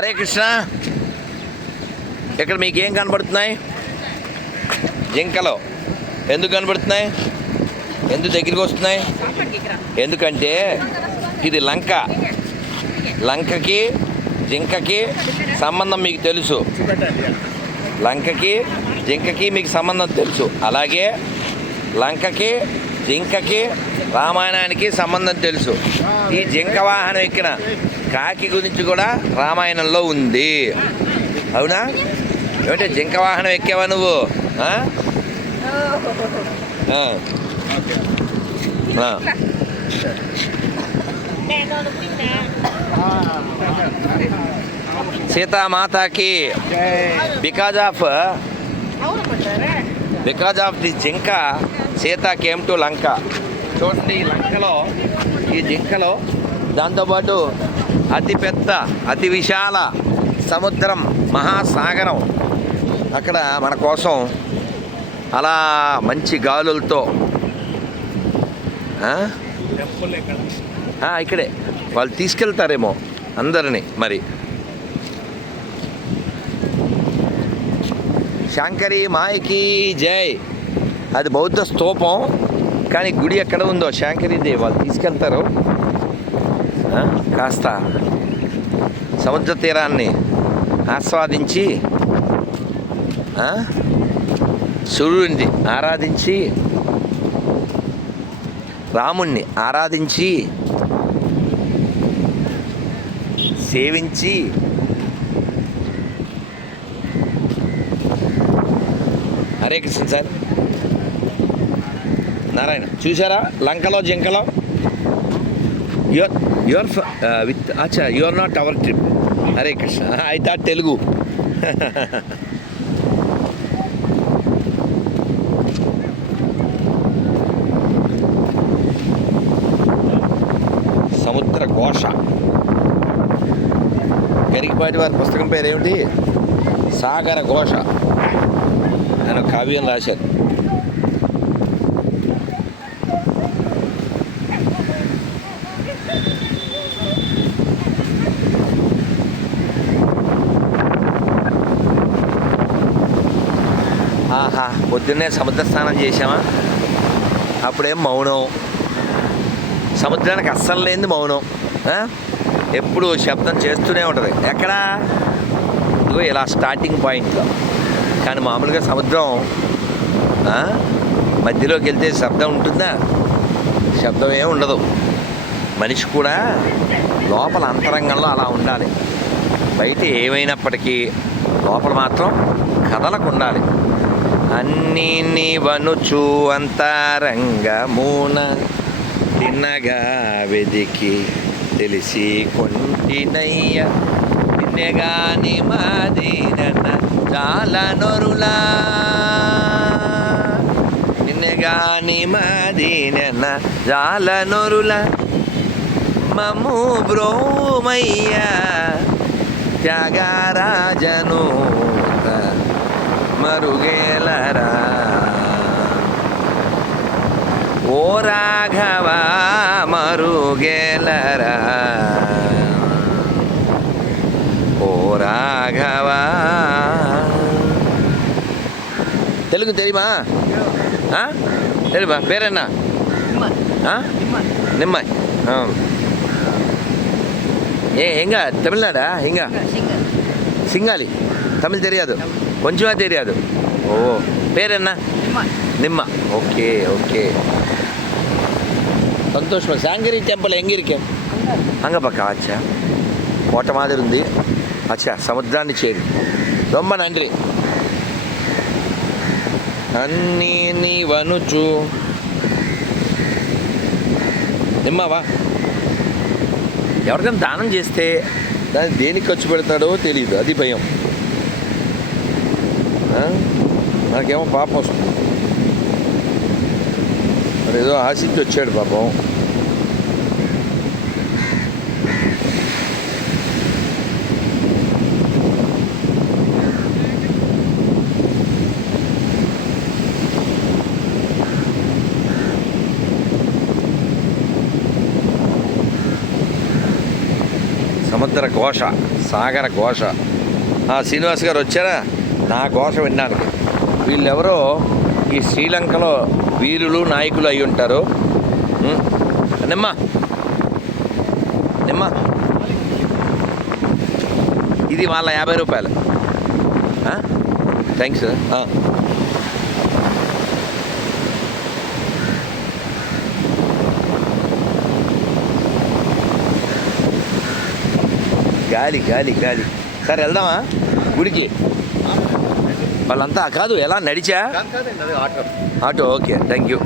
హరే కృష్ణ. ఇక్కడ మీకు ఏం కనబడుతున్నాయి? జింకలు. ఎందుకు కనబడుతున్నాయి? ఎందుకు దగ్గరికి వస్తున్నాయి? ఎందుకంటే ఇది లంక. లంకకి జింకకి సంబంధం మీకు తెలుసు. లంకకి జింకకి మీకు సంబంధం తెలుసు. అలాగే లంకకి జింకకి రామాయణానికి సంబంధం తెలుసు. ఈ జింక వాహనం ఎక్కిన కాకి గురించి కూడా రామాయణంలో ఉంది. అవునా? ఏమంటే జింక వాహనం ఎక్కావా నువ్వు? ఆ? సీతామాతకి because of because of the జింక సీత కేమ్ టు లంక. చూడండి ఈ లంకలో ఈ జింకలో దాంతోపాటు అతి పెద్ద అతి విశాల సముద్రం మహాసాగరం. అక్కడ మన కోసం అలా మంచి గాలులతో ఇక్కడే. వాళ్ళు తీసుకెళ్తారేమో అందరినీ మరి. శాంకరి మాయకి జై. అది బౌద్ధ స్తూపం కానీ గుడి ఎక్కడ ఉందో శాంకరీదే వాళ్ళు తీసుకెళ్తారు. కాస్త సముద్ర తీరాన్ని ఆస్వాదించి సూర్యుడిని ఆరాధించి రాముణ్ణి ఆరాధించి సేవించి హరే కృష్ణ సార్. నారాయణ చూసారా లంకలో జింకలో? యువర్ యువర్ విత్ అచ్చా your not our trip Hare Krishna I thought Telugu Samudra Ghosha Garikapati వారి పుస్తకం పేరు ఏమిటి సాగర ఘోష ఆయన కావ్యం రాశారు పొద్దున్నే సముద్ర స్నానం చేసామా అప్పుడేం మౌనం. సముద్రానికి అస్సలు లేనిది మౌనం. ఎప్పుడు శబ్దం చేస్తూనే ఉంటుంది. ఎక్కడా? ఇదిగో ఇలా స్టార్టింగ్ పాయింట్లో కానీ మామూలుగా సముద్రం మధ్యలోకి వెళ్తే శబ్దం ఉంటుందా? శబ్దం ఏమి ఉండదు. మనిషి కూడా లోపల అంతరంగంలో అలా ఉండాలి. బయట ఏమైనప్పటికీ లోపల మాత్రం కదలకు ఉండాలి అన్నీ నీవనుచు అంతరంగమున తిన్నగా వెదికి తెలిసి కొంటినయ్య. నిన్నెగాని మాదీనన్న చాలా నొరులా. నిన్నెగాని మాదీనన్న చాలా నొరులా. మము బ్రోమయ్యా త్యాగరాజను మరుగేలరా ఓ రాఘవ మరుగేలరా ఓ రాఘవ తెలుగు తెలియమా ఆ? తెలియమా పేరన్నా ఆ? నిమ్మాయ్ ఆ. ఏ எங்க தமிழ்நாடா எங்க సింగాలి తమిళ్ తెలియదు కొంచెమే తెలియదు ఓ పేరెన్నా నిమ్మ ఓకే ఓకే సంతోషం శాంగరి టెంపుల్ ఎంగ இருக்கேன் அங்க பக்கம் ஆச்சா కోట మాదిరి ఉంది అచ్చా సముద్రాన్ని చేరి రొమ్మ నండ్రి అన్నీ నీవనుచు నిమ్మవా ఎవరికైనా దానం చేస్తే దాన్ని దేనికి ఖర్చు పెడతాడో తెలియదు అది భయం ఆ? నాకేమో పాపం వస్తుంది. మరి ఏదో ఆశించి వచ్చాడు పాపం. సముద్ర ఘోష సాగర ఘోష ఆ, శ్రీనివాస్ గారు వచ్చారా? నా ఘోష విన్నాను. వీళ్ళెవరో ఈ శ్రీలంకలో వీరులు నాయకులు అయి ఉంటారు. నిమ్మా నిమ్మ నిమ్మ ఇది వాళ్ళ యాభై రూపాయలు. థ్యాంక్స్ గాలి గాలి గాలి. సరే వెళ్దామా? గుడికి. వాళ్ళంతా కాదు ఎలా నడిచా? Auto. Auto okay thank you